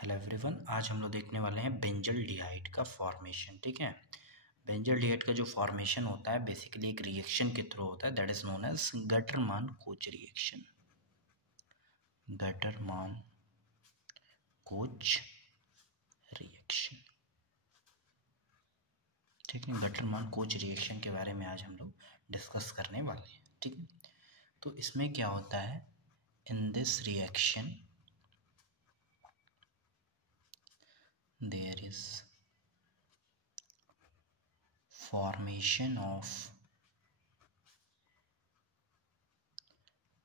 Hello everyone, आज हम लोग देखने वाले हैं बेंजल्डिहाइड का फॉर्मेशन। ठीक है, बेंजल्डिहाइड का जो फॉर्मेशन होता है बेसिकली एक रिएक्शन के थ्रू होता है, that is known as Gattermann Koch reaction. Gattermann Koch reaction, ठीक है। गटरमान-कोच रिएक्शन के बारे में आज हम लोग डिस्कस करने वाले हैं। ठीक है, तो इसमें क्या होता है, in this reaction there is formation of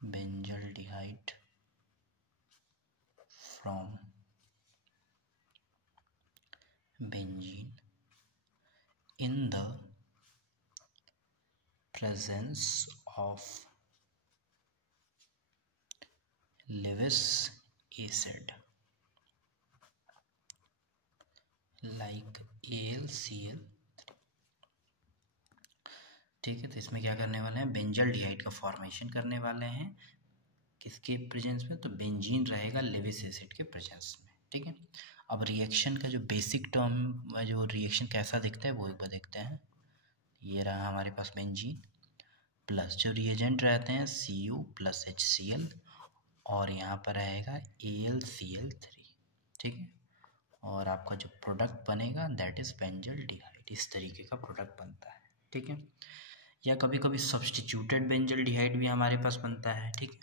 benzaldehyde from benzene in the presence of Lewis acid like AlCl। ठीक है, तो इसमें क्या करने वाले हैं, बेंजल्डिहाइड का फॉर्मेशन करने वाले हैं। किसके प्रेजेंस में, तो बेंजीन रहेगा लेविस एसिड के प्रेजेंस में। ठीक है, अब रिएक्शन का जो बेसिक टर्म, जो रिएक्शन कैसा दिखता है वो एक बार देखते हैं। ये रहा हमारे पास बेंजीन प्लस जो रिएजेंट रहते हैं Cu प्लस HCl और यहाँ पर रहेगा AlCl3। ठीक है, और आपका जो प्रोडक्ट बनेगा दैट इज़ बेंजल्डिहाइड। इस तरीके का प्रोडक्ट बनता है। ठीक है, या कभी कभी सब्स्टिट्यूटेड बेंजल्डिहाइड भी हमारे पास बनता है। ठीक है,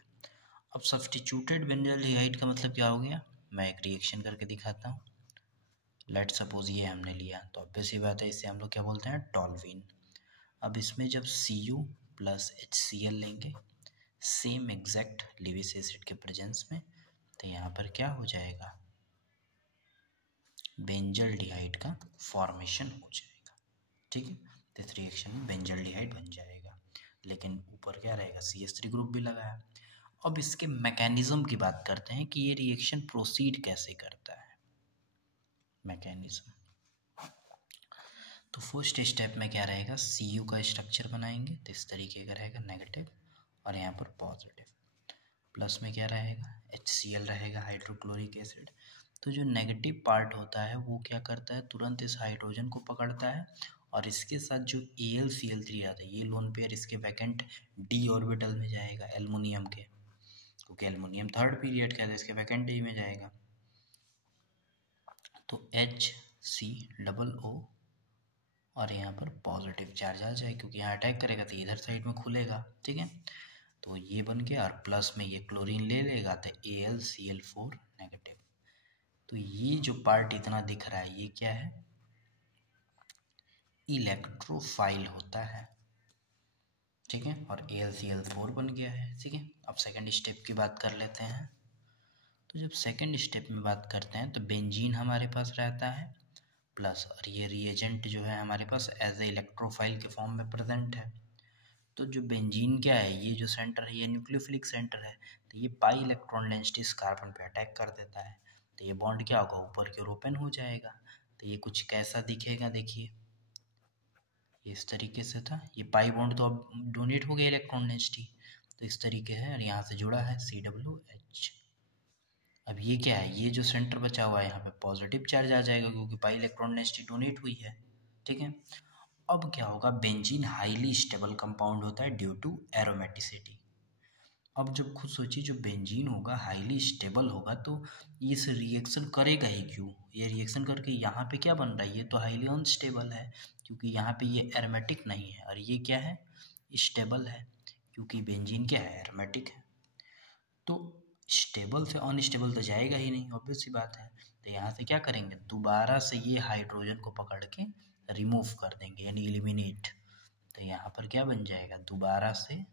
अब सब्स्टिट्यूटेड बेंजल्डिहाइड का मतलब क्या हो गया, मैं एक रिएक्शन करके दिखाता हूँ। लेट सपोज ये हमने लिया, तो ऑब्वियस सी बात है इसे हम लोग क्या बोलते हैं, टॉल्वीन। अब इसमें जब Cu प्लस HCl लेंगे सेम एग्जैक्ट लेविस एसिड के प्रेजेंस में, तो यहाँ पर क्या हो जाएगा, बेंजल्डिहाइड का फॉर्मेशन हो जाएगा। ठीक है, तो इस रिएक्शन में बेंजल्डिहाइड बन जाएगा, लेकिन ऊपर क्या रहेगा, CH3 ग्रुप भी लगा है। अब इसके मैकेनिज्म की बात करते हैं कि ये रिएक्शन प्रोसीड कैसे करता है। मैकेनिज्म, तो फर्स्ट स्टेप में क्या रहेगा, Cu का स्ट्रक्चर बनाएंगे, तो इस तरीके का रहेगा नेगेटिव और यहाँ पर पॉजिटिव। प्लस में क्या रहेगा, HCl रहेगा, हाइड्रोक्लोरिक एसिड। तो जो नेगेटिव पार्ट होता है वो क्या करता है, तुरंत इस हाइड्रोजन को पकड़ता है और इसके साथ जो AlCl3 आता है, ये लोन पेयर इसके वैकेंट D ऑर्बिटल में जाएगा एल्युमिनियम के, क्योंकि एल्युमिनियम थर्ड पीरियड का है, इसके वैकेंट D में जाएगा। तो HCOO और यहाँ पर पॉजिटिव चार्ज आ जाए, क्योंकि यहाँ अटैक करेगा तो इधर साइड में खुलेगा। ठीक है, तो ये बन गया, और प्लस में ये क्लोरीन ले लेगा तो AlCl4 नेगेटिव। तो ये जो पार्ट इतना दिख रहा है ये क्या है, इलेक्ट्रोफाइल होता है। ठीक है, और AlCl4 बन गया है। ठीक है, अब सेकंड स्टेप की बात कर लेते हैं। तो जब सेकंड स्टेप में बात करते हैं तो बेंजीन हमारे पास रहता है प्लस, और ये रिएजेंट जो है हमारे पास एज ए इलेक्ट्रोफाइल के फॉर्म में प्रेजेंट है। तो जो बेंजीन क्या है, ये जो सेंटर है ये न्यूक्लियोफिलिक सेंटर है, तो ये पाई इलेक्ट्रॉन डेंसिटी इस कार्बन पे अटैक कर देता है, तो ये बॉन्ड क्या होगा, ऊपर की ओर ओपन हो जाएगा। तो ये कुछ कैसा दिखेगा, देखिए ये इस तरीके से था। ये पाई बॉन्ड तो अब डोनेट हो गया इलेक्ट्रॉन डेंसिटी, तो इस तरीके है, और यहाँ से जुड़ा है COH। अब ये क्या है, ये जो सेंटर बचा हुआ है यहाँ पे पॉजिटिव चार्ज आ जाएगा, क्योंकि पाई इलेक्ट्रॉन डेंसिटी डोनेट हुई है। ठीक है, अब क्या होगा, बेंजीन हाईली स्टेबल कंपाउंड होता है ड्यू टू एरोमेटिसिटी। अब जब खुद सोचिए, जो बेंजीन होगा हाईली स्टेबल होगा तो इस रिएक्शन करेगा ही क्यों, ये रिएक्शन करके यहाँ पे क्या बन रहा है, ये तो हाईली अनस्टेबल है, क्योंकि यहाँ पे ये एरोमेटिक नहीं है, और ये क्या है, स्टेबल है, क्योंकि बेंजीन क्या है, एरोमेटिक है। तो स्टेबल से अनस्टेबल तो जाएगा ही नहीं, ऑब्वियस सी बात है। तो यहाँ से क्या करेंगे, दोबारा से ये हाइड्रोजन को पकड़ के रिमूव कर देंगे, यानी एलिमिनेट। तो यहाँ पर क्या बन जाएगा, दोबारा से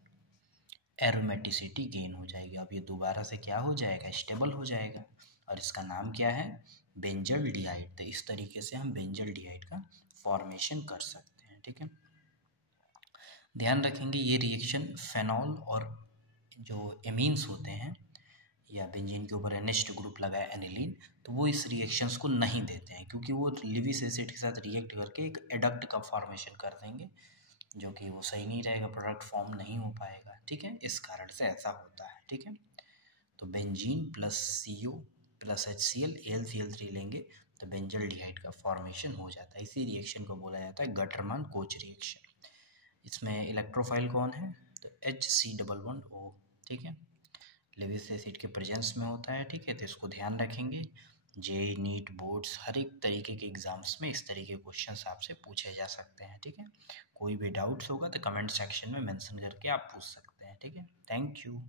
एरोमेटिसिटी गेन हो जाएगी। अब ये दोबारा से क्या हो जाएगा, स्टेबल हो जाएगा, और इसका नाम क्या है, बेंजल्डिहाइड। तो इस तरीके से हम बेंजल्डिहाइड का फॉर्मेशन कर सकते हैं। ठीक है, ध्यान रखेंगे ये रिएक्शन फेनॉल और जो एमीन्स होते हैं, या बेंजीन के ऊपर NH2 ग्रुप लगा है एनिलीन, तो वो इस रिएक्शंस को नहीं देते हैं, क्योंकि वो लिविस एसिड के साथ रिएक्ट करके एक एडक्ट का फॉर्मेशन कर देंगे, जो कि वो सही नहीं रहेगा, प्रोडक्ट फॉर्म नहीं हो पाएगा। ठीक है, इस कारण से ऐसा होता है। ठीक है, तो benzene plus CO plus HCl AlCl3 लेंगे तो बेंजल्डिहाइड का फॉर्मेशन हो जाता है। इसी रिएक्शन को बोला जाता है गटरमान कोच रिएक्शन। इसमें इलेक्ट्रोफाइल कौन है तो HC11O, ठीक है, लेविस एसिड के प्रेजेंस में होता है, ठीक है। तो इसको ध्यान रखेंगे, जेईई नीट बोर्ड्स हर एक तरीके के एग्जाम्स में इस तरीके के क्वेश्चंस आपसे पूछे जा सकते हैं, ठीक है। कोई भी डाउट्स होगा तो कमेंट सेक्शन में मेंशन करके आप पूछ सकते हैं, ठीक है। Thank you.